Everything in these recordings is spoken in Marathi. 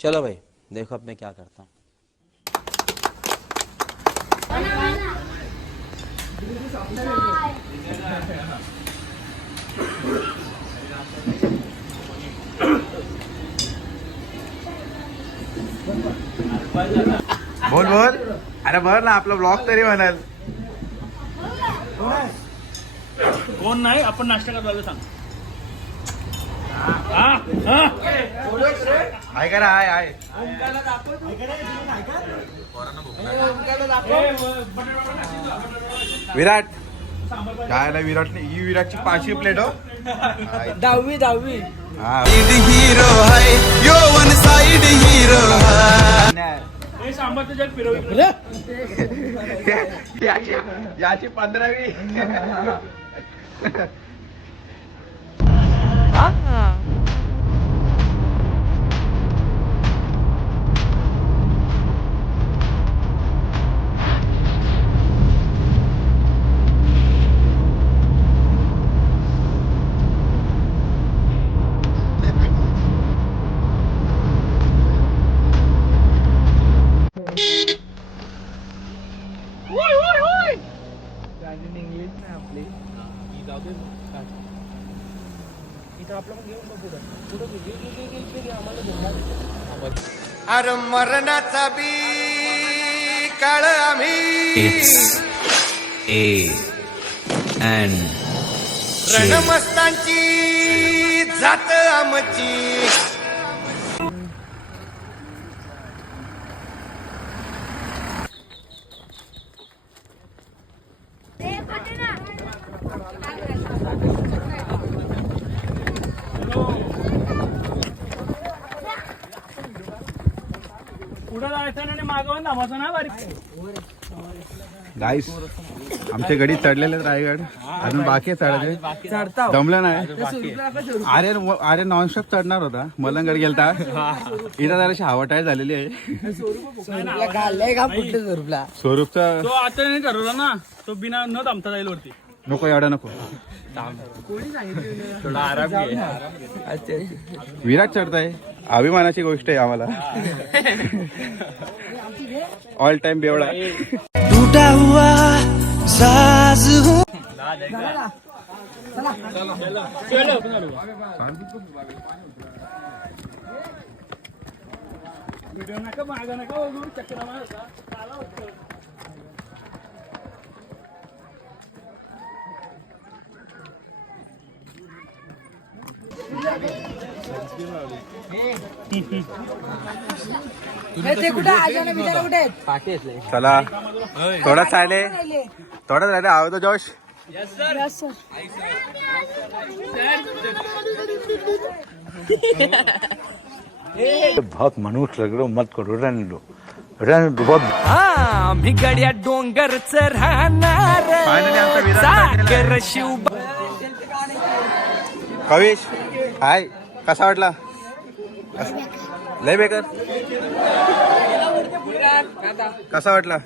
चलो भाई देखो अब मैं क्या करता हूँ। बोल बोल, अरे बोल ना, आपला ब्लॉग तरी म्हणाल. कोण नाही, आपण नाश्ता करायला सांग. आहे का ना, आहे. विराट काय ना, विराटने ही विराटची 5वी प्लेट हो. 10वी हा हीरो है यो वन साइड हीरो हे सांबारचं जग फिरवलं. याची 15वी. अरे मरणाचा बी काळ आम्ही रणमस्तांची जात आमची. पुढे जायचं आणि मागवून थांबायचं ना बारीक. गाईस आमच्या गडी चढलेले आहेत रायगड, अजून बाकी चढायचे, जमलं नाही. अरे नॉनस्टॉप चढणार होता, मलंगड गेलता. इथं जराशी हवा टाय झालेली आहे. स्वरूपचा तो आता नाही ठरवला ना, तो बिना न थांबता जाईल वरती. नको, एवढा नको. थोडा आराम विराट चढताय, अभिमानाची गोष्ट आहे आम्हाला. ऑल टाइम बेवडा. टूटा हुआ साज हूँ. व्हिडिओ नका मागा नका चक्कर मारा. चला थोडा चाले, थोडा राहिले. आहो तो जोश. बहुत मनुष्य लग रहा, मत करो, रहने दो, रहने दो. बहुत आम्ही गड्या डोंगरच राहणार. सागर शिव कविश हाय, कसा वाटला? लय बेकार. कसा वाटला?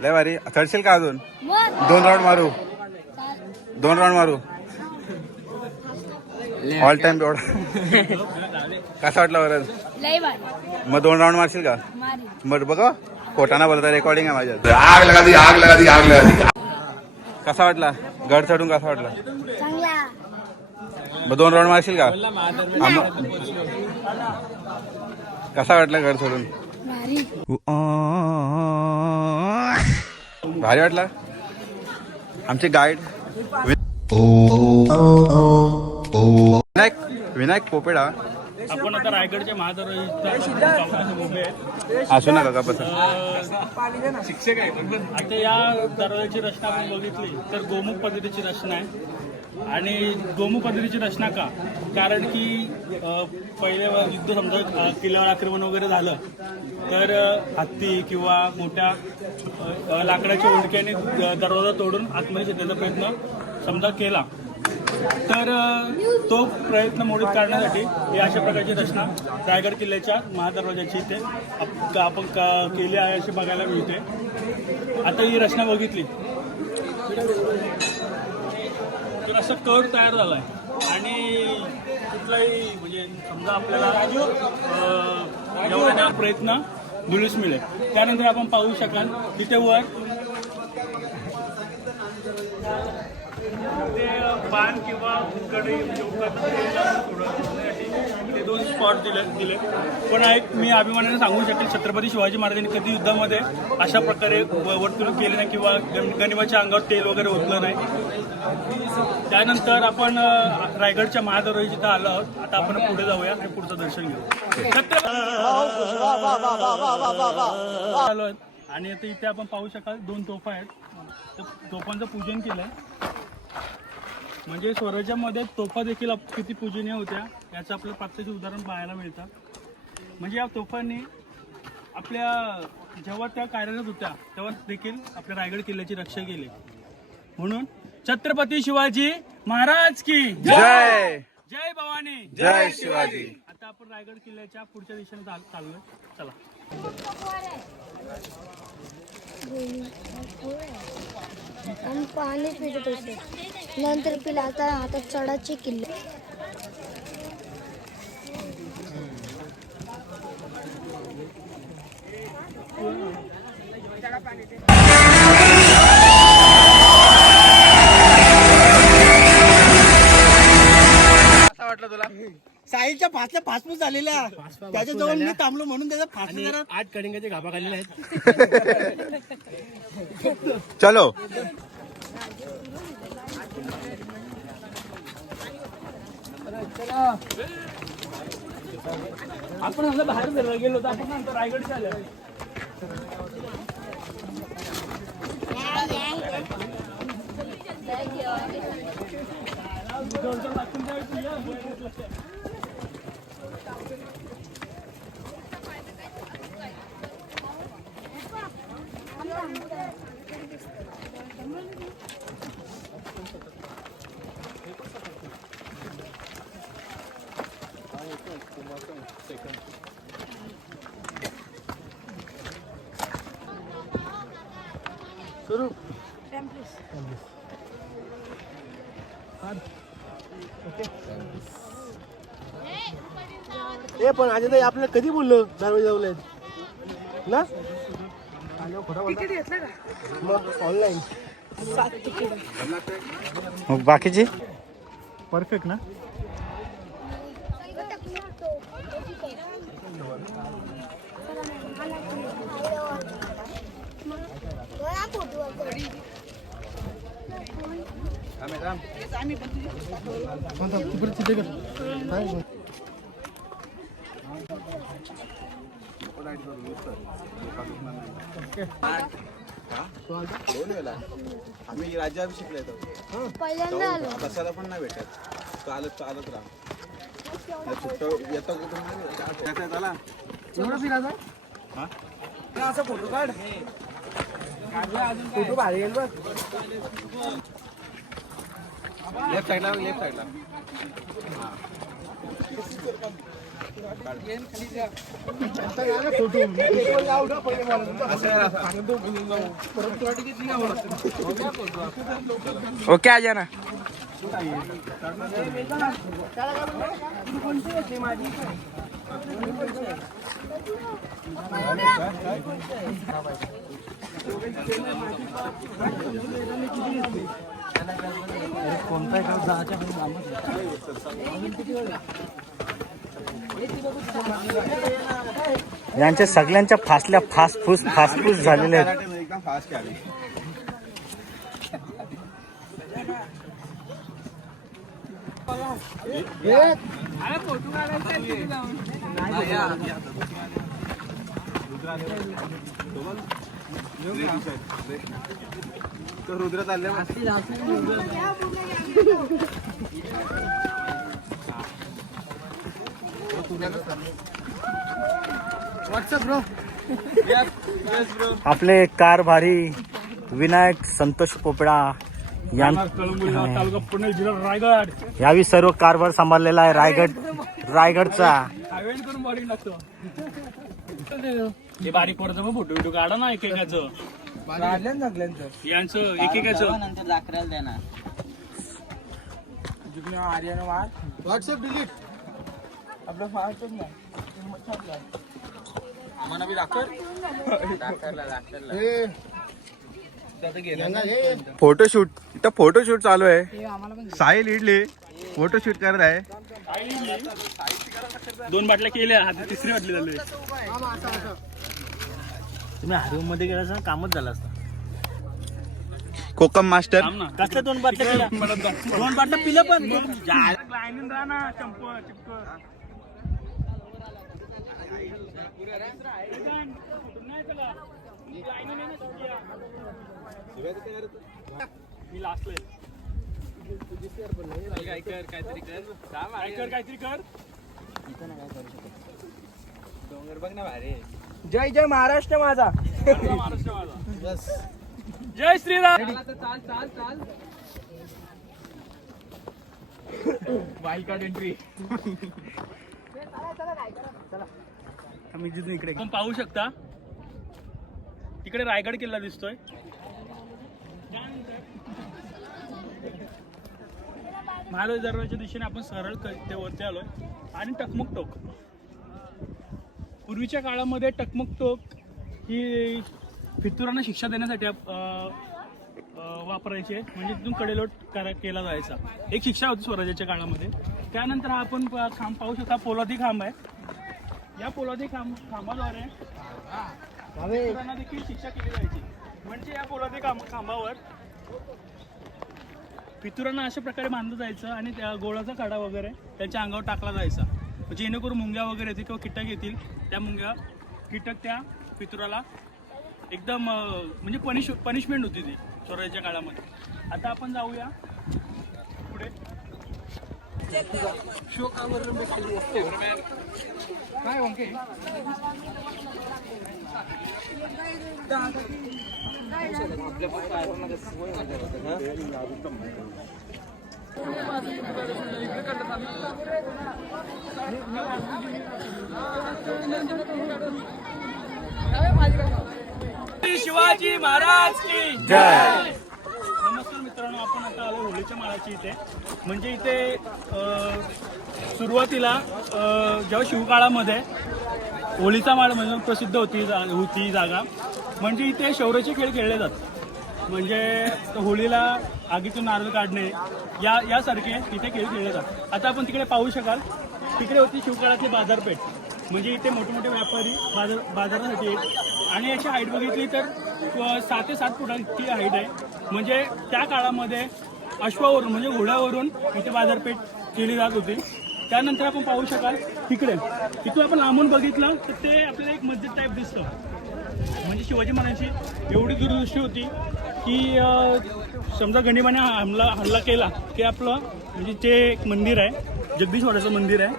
लय भारी. चढशील का अजून? 2 राऊंड मारू, 2 राऊंड मारू. ऑल टाइम एवढा. कसा वाटला बरं? मग 2 राऊंड मारशील का? मग बघा, खोटाना बोलता, रेकॉर्डिंग आहे माझ्यात. आग लगा दी, आग लगा दी, आग लगा दी. कसा वाटला गड चढून? कसा वाटला? मग 2 राऊंड मारशील का? कसा वाटला गड चढून? भारी वाटला. आमचे गाईड विनायक पोपेडा. आपण आता रायगडच्या महादरवाजा असू नका का बस. शिक्षक आहे. आता या दरवाजाची रचना आपण बघितली तर गोमुख पद्धतीची रचना आहे. आणि गोमुख पद्धतीची रचना का? कारण की पहिले युद्ध समजा किल्ल्यावर आक्रमण वगैरे झालं तर हत्ती किंवा मोठ्या लाकडाच्या ओंडक्याने दरवाजा तोडून आतमध्ये शिरण्याचा प्रयत्न समजा केला तर तो प्रयत्न मोडीत काढण्यासाठी ही अशा प्रकारची रचना रायगड किल्ल्याच्या महादरवाजाची इथे आपण केली आहे अशी बघायला मिळते. आता ही रचना बघितली, असा कर तयार झालाय आणि कुठलाही म्हणजे समजा आपल्याला एवढा प्रयत्न जुलूस मिळेल. त्यानंतर आपण पाहू शकाल तिथे वर ते पान किंवा कढई ते 2 स्पॉट दिले. पण एक मी अभिमानाने सांगू शकेल छत्रपती शिवाजी महाराजांनी कधी युद्धामध्ये अशा प्रकारे वर्तणूक केली नाही किंवा गनिमाच्या अंगावर तेल वगैरे ओतलं नाही. त्यानंतर आपण रायगडच्या महादरवाजा जिथं आलो आहोत. आता आपण पुढे जाऊया आणि पुढचं दर्शन घेऊ. आलो आणि आता इथे आपण पाहू शकाल 2 तोफा आहेत. तोफांचं पूजन केलंय. म्हणजे स्वराज्यामध्ये तोफा देखील किती पूजनीय होत्या याचं आपलं प्रत्यक्ष उदाहरण पाहायला मिळतं. म्हणजे या तोफांनी आपल्या जेव्हा त्या कार्यरत होत्या तेव्हा देखील आपल्या रायगड किल्ल्याची रक्षा केली. म्हणून छत्रपती शिवाजी महाराज की जय. जय भवानी जय शिवाजी. आता आपण रायगड किल्ल्याच्या पुढच्या दिशेने चाललोय. चला. आणि पाणी पित होते. नंतर पिला आता हातात चढाचे किल्ले. वाटलं तुला? साईच्या फासल्या फासफूस झालेल्या त्याच्याजवळ मी थांबलो म्हणून त्याचा फासले जरा 8 कडिंगाचे गाभा खाल्लेले आहेत. चलो. आपण असं बाहेर फिरायला गेलो तर आपण नंतर रायगड झालं. ए पण आज आपल्याला कधी बोललो दरवाजा जाऊन ना मग ऑनलाईन बाकीची परफेक्ट ना. आम्ही राज्याभिषेकला येतो. पहिल्यांदा आलो. बसायला पण नाही भेटत. चालत राहा. सुट्ट येतो कुठून झाला असा फोटो काढ. फोटो भारी गेल बघ. लेफ्ट साईडला ओके आ जाना. यांच्या सगळ्यांच्या फासल्या फासफूस झालेल्या आहेत. एकदम फास्ट आली. रुद्र चालले आपले कारभारी विनायक संतोष पोपळा तालुका पुणे जिल्हा रायगड यावी सर्व कारभार सांभाळलेला आहे रायगडचा. हायवेंट करून बॉडी लागतो. हे बारीक पडतं मग फोटो बिटो काढा ना एकेकाचं. यांचं एकेकाचं नंतर दाखवायला देणार. व्हॉट्सअप डिलीट आपलं फारच नाही आम्हाला बी फोटोशूट इथं फोटोशूट चालू आहे. साहिल इडली फोटोशूट करत आहे. दोन बाटल्या केल्या, आता तिसरी बाटली झाली. तुम्ही हरिओम मध्ये गेला कामच झालं असतं. कोकम मास्टर कसल्या 2 बाटल्या केल्या? 2 बाटल्या पिलं पण लाईनीन राहा ना, चिपक. मी लास्टला काहीतरी कर. डोंगर बघ ना भारी. जय जय महाराष्ट्र माझा. महाराष्ट्र माझा. जय श्रीराम. चाल वाईल्ड कार्ड एंट्री. इकडे आपण पाहू शकता, तिकडे रायगड किल्ला दिसतोय. महाराज दरवाजाच्या दिशेने आपण सरळ ते वरती आलोय. आणि टकमक टोक, पूर्वीच्या काळामध्ये टकमक टोक ही फितुरांना शिक्षा देण्यासाठी वापरायचे. म्हणजे तिथून कडेलोट केला जायचा. एक शिक्षा होती स्वराज्याच्या काळामध्ये. त्यानंतर हा आपण खांब पाहू शकता, पोलादी खांब आहे. या पोलादी खांबाद्वारे फितुरांना देखील शिक्षा केली जायची. म्हणजे या पोलादी खांबावर फितुरांना अशा प्रकारे बांधलं जायचं आणि त्या गोळाचा काढा वगैरे त्यांच्या अंगावर टाकला जायचा. जेणेकरून मुंग्या वगैरे येतील किंवा कीटक येतील, त्या कीटक त्या फितुराला एकदम म्हणजे पनिशमेंट होती ती स्वराज्याच्या काळामध्ये. आता आपण जाऊया पुढे. काय ओके शिवाजी महाराज की जय. नमस्कार मित्रांनो, आपण आता आलो होळीच्या माळाची इथे. म्हणजे इथे सुरुवातीला जेव्हा शिवकाळामध्ये होळीचा माळ म्हणून प्रसिद्ध होती जागा. म्हणजे इथे शौर्याचे खेळ खेळले जातात. म्हणजे होळीला आगीतून नारळ काढणे यासारखे इथे खेळ खेळले जातात. आता आपण तिकडे पाहू शकाल, तिकडे होती शिवकाळातली बाजारपेठ. म्हणजे इथे मोठे व्यापारी बाजारासाठी आहेत. आणि याची हाईट बघितली तर 6 ते 7 फुटांची हाईट आहे. म्हणजे त्या काळामध्ये अश्वावरून म्हणजे घोड्यावरून इथे बाजारपेठ केली जात होती. त्यानंतर आपण पाहू शकाल तिकडे, तिथून आपण लांबून बघितलं तर ते आपल्याला एक मस्जिद टाईप दिसतं. म्हणजे शिवाजी महाराजांची एवढी दूरदृष्टी होती की समजा गनिमाने हल्ला केला की आपलं म्हणजे जे एक मंदिर आहे, जगदीश्वराचं मंदिर आहे.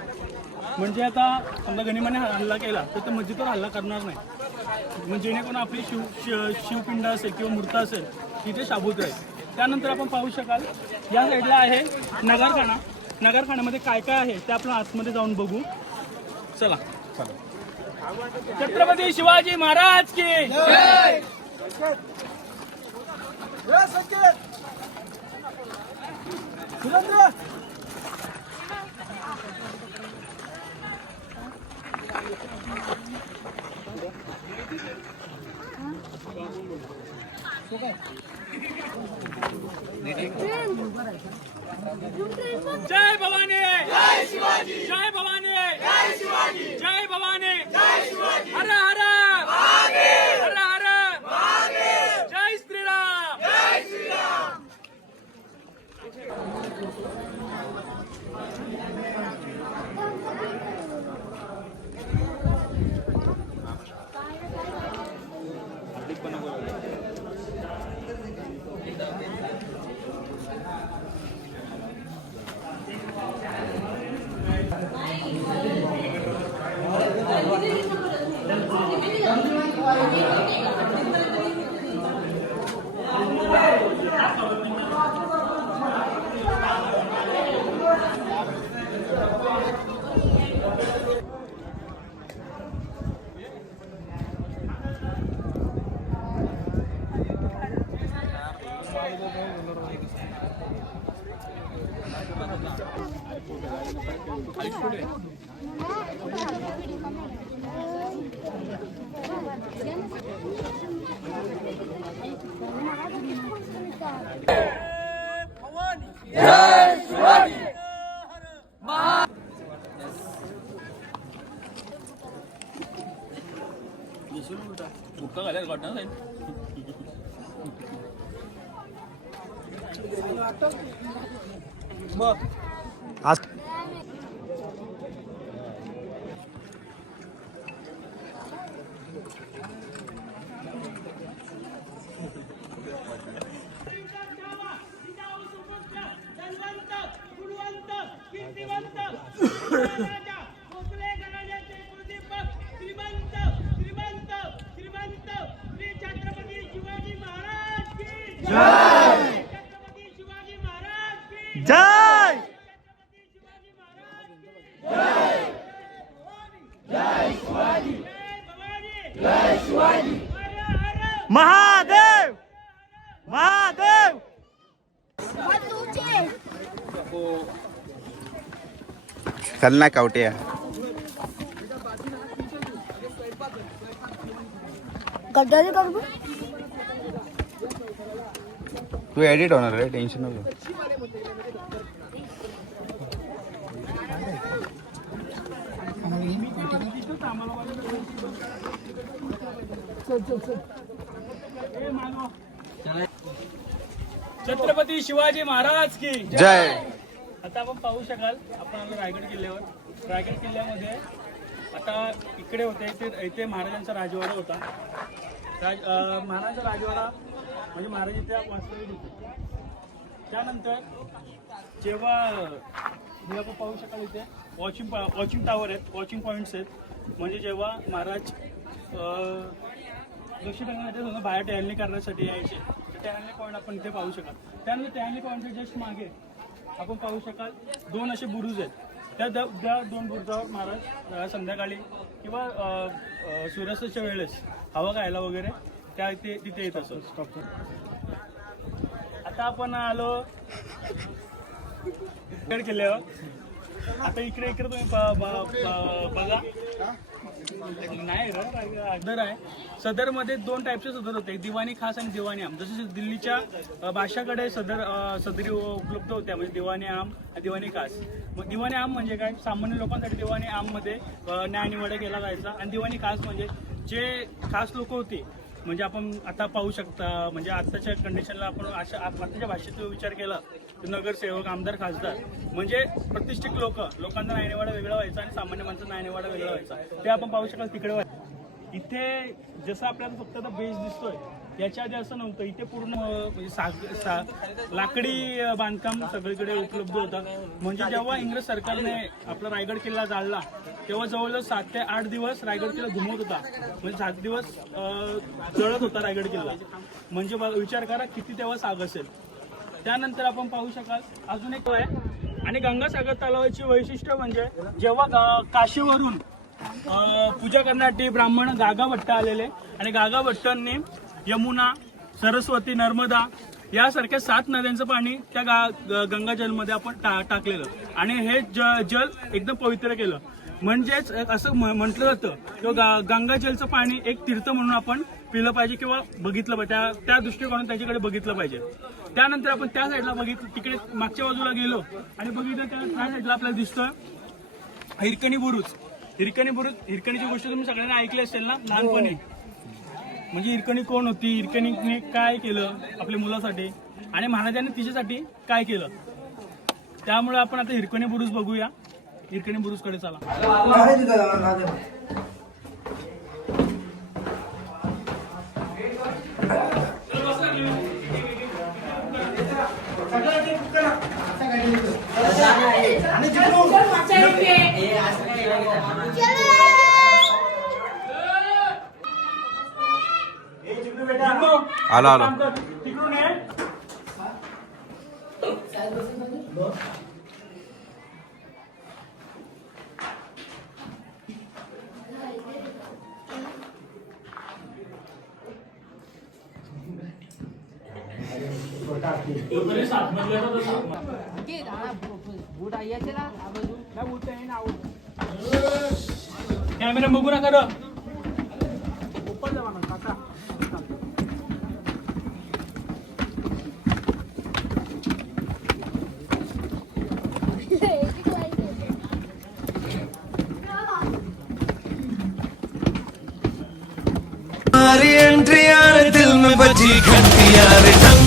म्हणजे आता समजा गनिमाने हल्ला केला तर त्या मस्जिदवर हल्ला करणार नाही. म्हणजे जेणेकरून आपली शिवपिंड असेल किंवा मूर्त असेल तिथे शाबूत राहील. त्यानंतर आपण पाहू शकाल या साईडला आहे नगरखाना. नगरखान्यामध्ये काय काय आहे ते आपण आतमध्ये जाऊन बघू. चला. छत्रपती शिवाजी महाराज की जय. जय भवानी, जय शिवाजी, जय भवानी, जय शिवाजी, जय भवानी, जय शिवाजी, हर हर महादेव, हर हर महादेव, जय श्रीराम, जय श्रीराम. आज जय महादेव महादेव चल ना कावट्या. गड्डारी करू तू एडिट होणार रे, टेन्शन नको. छत्रपती शिवाजी महाराज की जय. आता आपण पाहू शकाल, आपण आलो रायगड किल्ल्यावर. रायगड किल्ल्यामध्ये आता इकडे होते इथे महाराजांचा राजवाडा होता. महाराजांचा राजवाडा म्हणजे महाराज इथे वास्तव्य होते. त्यानंतर जेव्हा हे आपण पाहू शकाल इथे वॉचिंग टावर आहेत, वॉचिंग पॉईंट्स आहेत. म्हणजे जेव्हा महाराज दक्षिण रंगामध्ये बाहेर टहलणी करण्यासाठी यायचे, टहलणी पॉईंट आपण इथे पाहू शकाल. त्यानंतर टहलणी पॉईंटच्या जस्ट मागे आपण पाहू शकाल 2 असे बुरुज आहेत. त्या 2 बुरुजावर महाराज संध्याकाळी किंवा सूर्यास्ताच्या वेळेस हवा खायला वगैरे त्या तिथे येत असत. आता आपण आलो रायगड किल्ल्यावर. आता इकडे तुम्ही बघा, नाही सदर आहे. सदरमध्ये 2 टाईपचे सदर होते, दिवाणी खास आणि दिवाणी आम. जसे दिल्लीच्या बादशाकडे सदरी उपलब्ध होत्या, म्हणजे दिवाणी आम आणि दिवाणी खास. मग दिवाणी आम म्हणजे काय, सामान्य लोकांसाठी दिवाणी आम मध्ये न्यायनिवाडा केला जायचा. आणि दिवाणी खास म्हणजे जे खास लोक होते, म्हणजे आपण आता पाहू शकता, म्हणजे आत्ताच्या कंडिशनला आपण आत्ताच्या भाषेत विचार केला तर नगरसेवक, आमदार, खासदार म्हणजे प्रतिष्ठित लोकांचा न्यायनिवाडा वेगळा व्हायचा आणि सामान्य माणसांचा न्यायनिवाडा वेगळा व्हायचा. ते आपण पाहू शकाल तिकडे. इथे जसं आपल्याला फक्त आता बेस दिसतोय, याच्या आधी असं नव्हतं. इथे पूर्ण म्हणजे लाकडी बांधकाम सगळीकडे उपलब्ध होता. म्हणजे जेव्हा इंग्रज सरकारने आपला रायगड किल्ला जाळला तेव्हा जवळजवळ 7 ते 8 दिवस रायगड किल्ला घुमवत होता. म्हणजे 7 दिवस जळत होता रायगड किल्ला. म्हणजे विचार करा किती तेव्हा साग असेल. त्यानंतर आपण पाहू शकाल अजून एक आहे. आणि गंगासागर तलावाची वैशिष्ट्य म्हणजे जेव्हा काशीवरून पूजा करण्यासाठी ब्राह्मण गागाभट्ट आलेले आणि गागाभट्टांनी यमुना, सरस्वती, नर्मदा यासारख्या 7 नद्यांचं पाणी त्या गंगाजलमध्ये आपण टाकलेलं आणि हे जल एकदम पवित्र केलं. म्हणजेच असं म्हटलं जातं किंवा गंगाजलचं पाणी एक तीर्थ म्हणून आपण पिलं पाहिजे किंवा बघितलं पाहिजे. त्या दृष्टिकोनातून त्याच्याकडे बघितलं पाहिजे. त्यानंतर आपण त्या साईडला बघितलं, तिकडे मागच्या बाजूला गेलो आणि बघितलं त्या साईडला आपल्याला दिसतोय हिरकणी बुरुज. हिरकणीची गोष्ट तुम्ही सगळ्यांना ऐकली असेल ना लहानपणी. म्हणजे हिरकणी कोण होती, हिरकणीने काय केलं आपल्या मुलासाठी आणि महाराजांनी तिच्यासाठी काय केलं. त्यामुळे आपण आता हिरकणी बुरुज बघूया. हिरकणी बुरुजकडे चला. आलो तिकडून ये. कॅमेरा बघू नका रे. हमारी एंट्री यार दिल में बजी घंटी यार टंग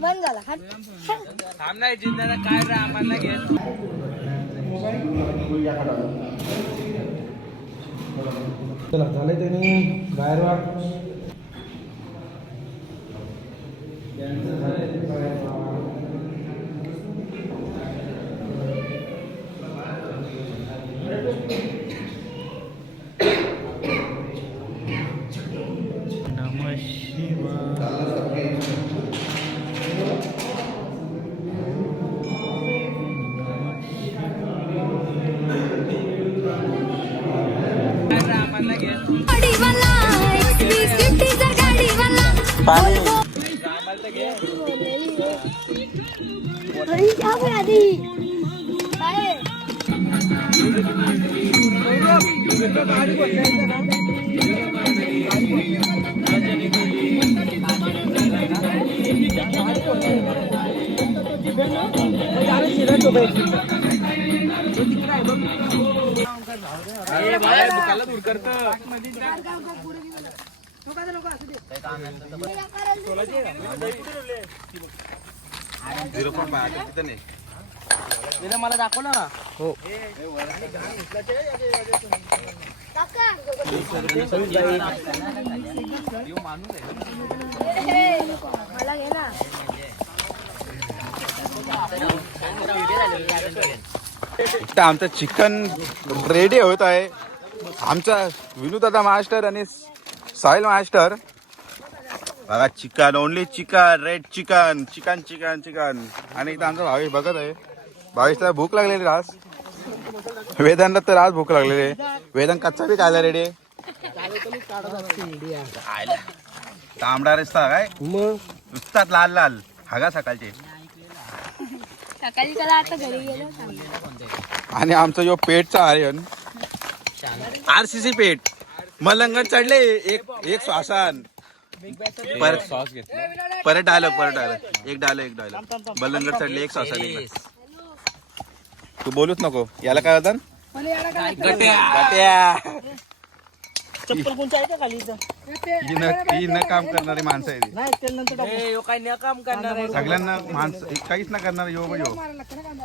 बंद झाला हात थांब नाही जिंदाला काय रे आम्हाला घेत. चला झाले त्यांनी बाहेर वाट मला दाखव ना. मला घे ना. इथं आमचं चिकन रेडी होत आहे. आमचा विनूदादा मास्टर आणि साहिल मास्टर बघा chicken only chicken red chicken chicken chicken chicken. आणि इथं आमचा भावेश बघत आहे. भावेश तर भूक लागलेली रास. वेदांना तर आज भूक लागलेली आहे. वेदांत कच्चा बी खायला रेडी आहे. तांबडा रस्ता काय नुसतात लाल लाल हागा सकाळचे. सकाळी करा आता घरी गेलो. आणि आमचं जो पेटचा आर्यन RCC पेट मलंगण चढले एक श्वासान परत डायलॉग एक डायलॉग मलंगण चढले एक श्वासान. तू बोलूच नको. याला काय होतं गट्या. चप्पल कोणचं आहे का खाली इथं? ही न काम करणारी माणसं आहे ती. नाही तेल नंतर टाकू. काय न काम करणार आहे सगळ्यांना माणसं काहीच ना करणार. यो बघ यो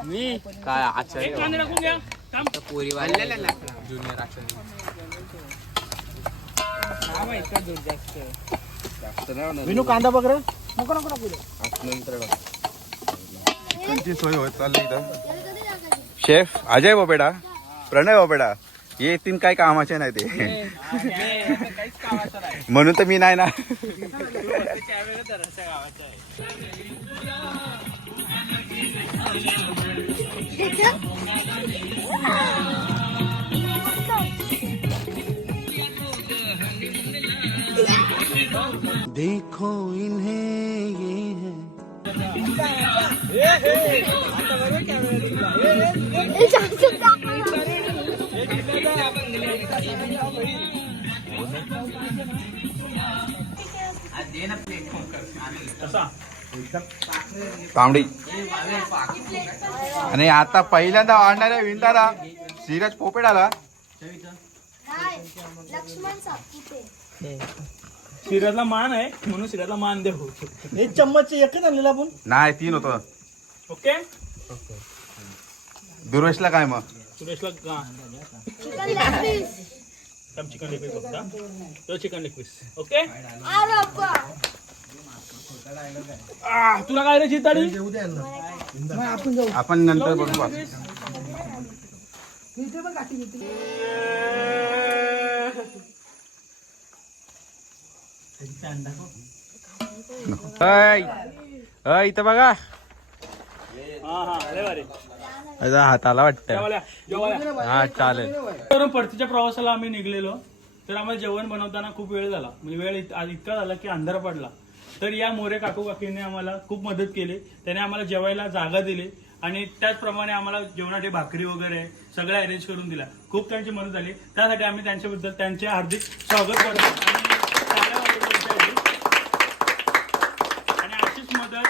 मी काय आचार्य कांदे टाकून घ्या. थांब. पोरी ज्युनियर विनू कांदा बघ रे. नको नको नको. चिकनची सोय होत चालली इथं. शेफ अजय बोपेडा प्रणय बोपेडा हे तीन काही कामाचे नाही ते. म्हणून तर मी नाही ना. देखो इन्हें ये है तांबडी. आणि आता पहिल्यांदा आणणाऱ्या विंदारा सिरज पोपेडाला लक्ष्मण सापुते. सिराजला मान आहे म्हणून सिराजला मान देऊ. एक चम्मच एकच आणलेला आपण. नाही 3 होतं. ओके. दुर्वेशला काय मग सुरेशला chicken leg piece. Chicken leg piece बघता तो चिकन लेग पीस. ओके. तुला काय रे चिताडी. आपण नंतर बघू. इथं बघा हा लय भारी. हाताला वाटतं. जेवायला. हा चालेल. तर परतीच्या प्रवासाला आम्ही निघलेलो तर आम्हाला जेवण बनवताना खूप वेळ झाला म्हणजे वेळ इतका झाला की अंधार पडला. तर या मोरे काकू काकीने आम्हाला खूप मदत केली. त्याने आम्हाला जेवायला जागा दिली आणि त्याचप्रमाणे आम्हाला जेवणासाठी भाकरी वगैरे सगळं अरेंज करून दिला. खूप त्यांची मदत झाली. त्यासाठी आम्ही त्यांच्याबद्दल त्यांचे हार्दिक स्वागत करतो आणि टाळ्या वाजवतो त्यांच्यासाठी. आणि अशीच मदत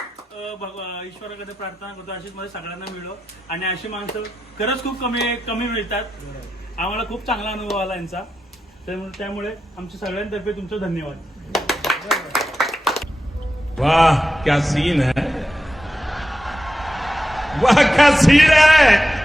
ईश्वराकडे प्रार्थना करतो अशीच मदत सगळ्यांना मिळो आणि अशी माणसं खरंच खूप कमी मिळतात. आम्हाला खूप चांगला अनुभव आला यांचा. त्यामुळे आमच्या सगळ्यांतर्फे तुमचं धन्यवाद. वाह क्या सीन है, वाह क्या सीन है.